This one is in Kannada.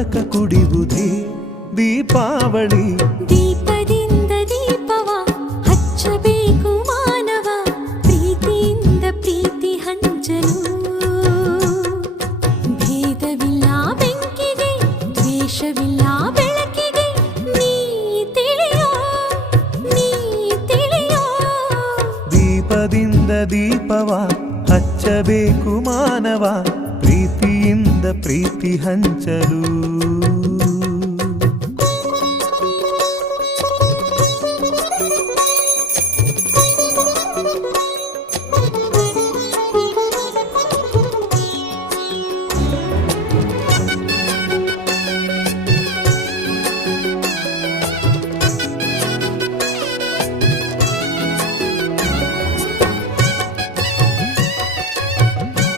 ಮೂಲಕ ಕುಡಿಯುವುದೇ ದೀಪಾವಳಿ. ದೀಪದಿಂದ ದೀಪವ ಹಚ್ಚಬೇಕು ಮಾನವ, ಪ್ರೀತಿಯಿಂದ ಪ್ರೀತಿ ಹಂಚಲು. ಭೇದವಿಲ್ಲ ಬೆಂಕಿಗೆ, ದ್ವೇಷವಿಲ್ಲ ಬೆಳಕಿಗೆ, ನೀ ತಿಳಿಯೋ, ನೀ ತಿಳಿಯೋ. ದೀಪದಿಂದ ದೀಪವ ಹಚ್ಚಬೇಕು ಮಾನವ, ಪ್ರೀತಿಯಿಂದ ಪ್ರೀತಿ ಹಂಚಲು.